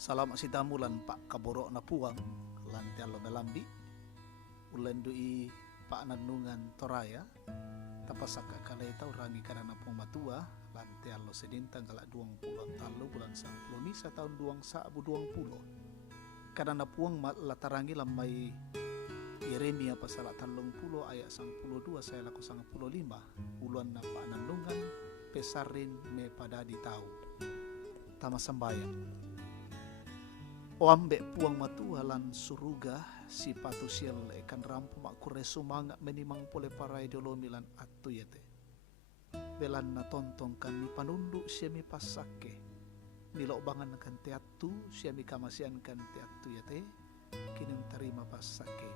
Salam sitamulan Pak Kaboro na puang lantialo melambi ulendui Pak Nanungan Toraya tapasaka kalay tau rangi karana pong matua lantialo sedintang kala 20 talo bulan 10 misa tahun 2020 karana puang latarangi lamay Yeremia pasal 30 ayat 12 saya laku 15 uluan na Pak Nanungan pesarin me pada di tau tama sambayang o ambek puang matualan suruga si patu sial ekan rampu mak kure sumanga menimang pole para idolo milan atu yete belan na tontong kan mi panundu siya mi pasake nilobangan kan teatu siya mi kamasian kan teatu yete kinin tarima pasake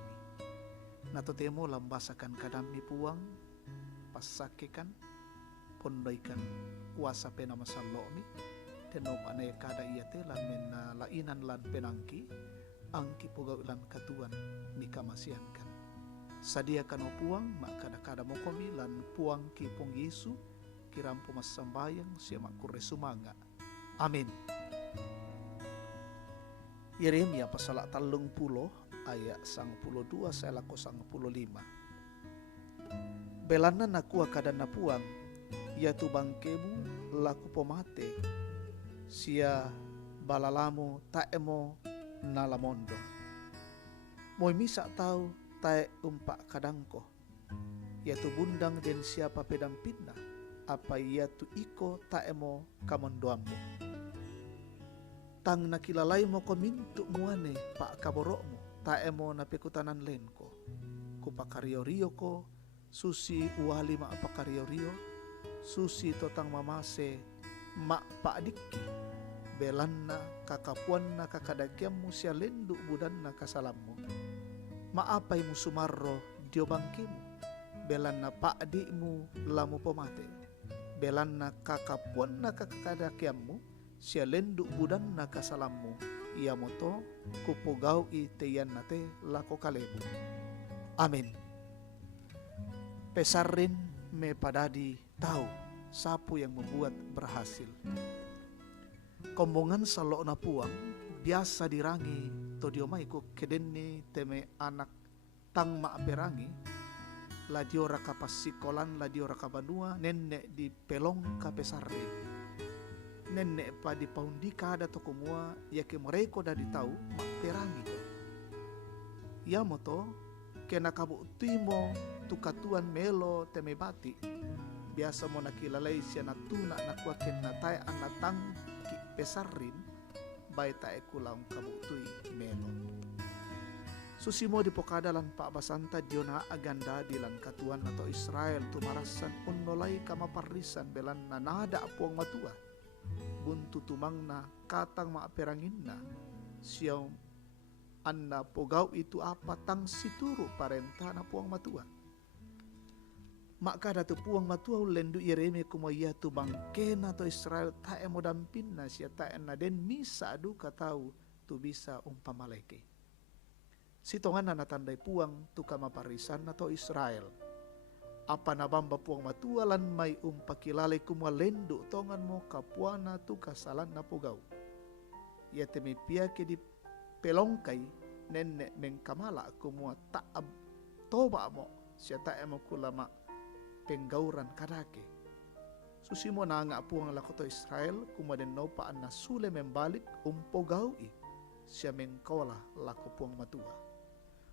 mi natotemo lambasakan kadam mi puang pasake kan pondaikan kuasa pena masalo mi tenop anay kada iya te lan men lainan lan penangki angki pugaw lan katuan mi kamasian kan sadia kan o puang mak kada mo komi lan puang ki pong Yesu kirampo masambayang siya makure sumanga amin. Yeremia pasal 30 ayat 12 saya lako 15 belanan aku kada na puang yaitu bangkemu laku pomate sia balalamu taemo nalamondo moy misa tau tae umpak kadangko yaitu bundang den siapa pedampinna apa yaitu iko taemo kamondoammu tang nakilalay mo komintu muane pak kaborokmu taemo napekutanan lenko kupakario-rio ko susi uali ma apakario-rio susi totang mamase mak pak dikki belanna kakapuanna kakadakiammu sia lendu budanna kasalammu maapai mu sumarro dio bangkimu belanna pak dikmu lamu pomate belanna kakapuanna kakadakiammu sia lendu budanna kasalammu ia moto kupugau i teyanna te lako kalebu amin. Pesarin me padadi tahu sapu yang membuat berhasil. Kombongan salok na puang biasa dirangi to diomai ko kedenne teme anak tang ma perangi la diora kapasikolan la diora kabanua nenek di pelong ka pesarre nenek pa di paundi kada to kumua ya ke mereka dah ditau ma perangi ko ya moto kena kabu timo tukatuan melo teme bati biasa mo nakilalay siya natuna nakwaken na tayo ang natang pesarin bay tayo kulaong kabutoy melo. Susimo di pokada lan paabasanta diyo na aganda dilan katuan na to Israel tumarasan unnolay kamaparisan belan na nada po ang matua buntu tumang na katang maaperangin na siya anna pogaw itu apatang situro parenta na po ang matua maka datu puang matua ulendu Yeremia kumaya tu bangkena to Israel tae mo dampin na siya tae na den misa adu katau tu bisa umpamaleke sitongan na natandai puang tu kamaparisan na to Israel apa na bamba puang matua lan may umpakilale kumalendu tongan mo kapuana tu kasalan na pugaw ya temi piake di pelongkai nenek mengkamala kumua taab toba mo siya tae mo kulama penggauran kadake susimo na nga po ang lakoto Israel kumaden no paan na sule membalik umpogawi siya mengkola lako puang matua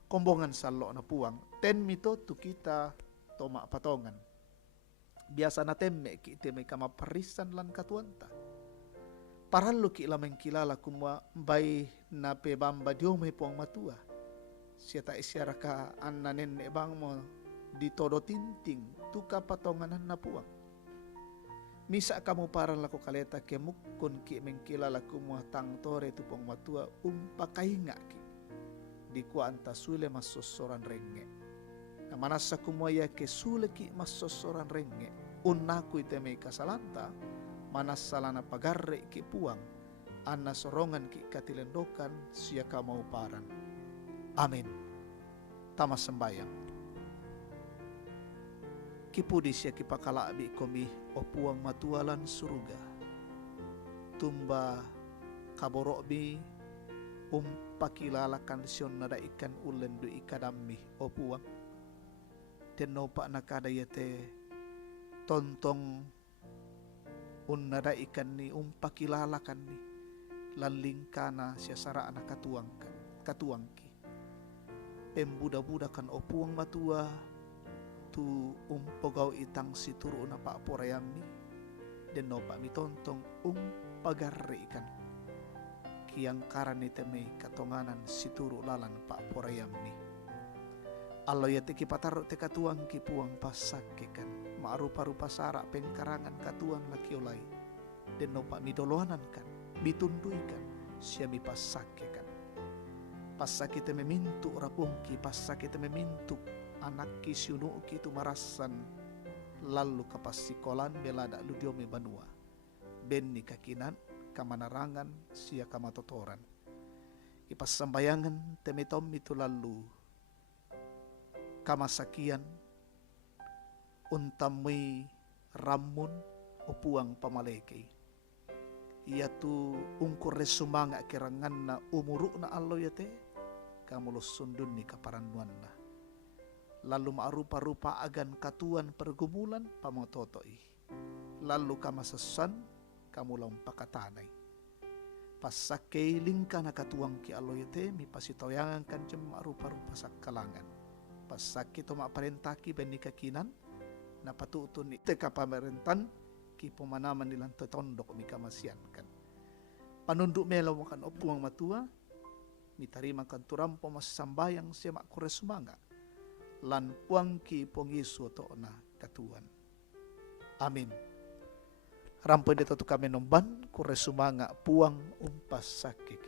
kombongan salo na puang ten mito tu kita toma patongan biasa na temme ki teme kamaparisan lan katuanta parallo ki lameng kilala kumwa bay na pebamba diome puang matua siya ta isyara ka annanen ne bang mo di todo tinting tuka patonganan na puang misa kamu parang lako kaleta kemukun ki mengkilala kumwa tang tore tupong matua umpakainga ki di kuanta sule masosoran renge na manasa kumwaya ke sule ki masosoran renge unnaku iteme kasalanta manasalana pagarre ki puang anna sorongan ki katilendokan siya kamau paran amin. Tamas sembayang kipudi siya kipakalabi komi o puang matualan suruga tumba kaborok bi pakilalakan sion nada ikan ulen du ikadami o puang tenno pa nakada yete tontong nada ikan ni pakilalakan ni lalingkana siya sara anak katuangki embuda-budakan o puang matua tu pogau itang situru na pa porayami denno pa mitontong pagarre ikan kiang karani teme katonganan situru lalan pa porayami allo ya teki pataruk te katuang ki puang pasakekan maarupa-rupa sara pengkarangan katuan lakiolai denno pa midoloanan kan mitunduikan siya mi pasakekan pasake teme mintu rapungki pasake teme mintu anak ki siunu ki tu marasan lalu kapasikolan belada ludiome banua benni kakinan kamanarangan siya kamatotoran ipasambayangan temetom itu lalu kamasakian untamui ramun upuang pamaleke ia tu ungkur resumanga kirangan na umuruk na allo yate kamulus sundun ni kaparanduan na lalu maarupa-rupa agan katuan pergumulan pamototoi lalu kamasesan kamulang pakatanay pasake lingka na katuang ki aloyete mi pasitoyangan kan jem maarupa-rupa sa kalangan pasake to maparentaki benni kakinan na patutun ite kapamerentan ki pumanaman nilang totondok mi kamasian kan panunduk melaw kan opuang matua mi tarima kan turampo masambayang siya makuresumanga lan puang ki pongisu to na katuan amin. Rampon dito to kami nomban kuresumanga puang umpas sakit.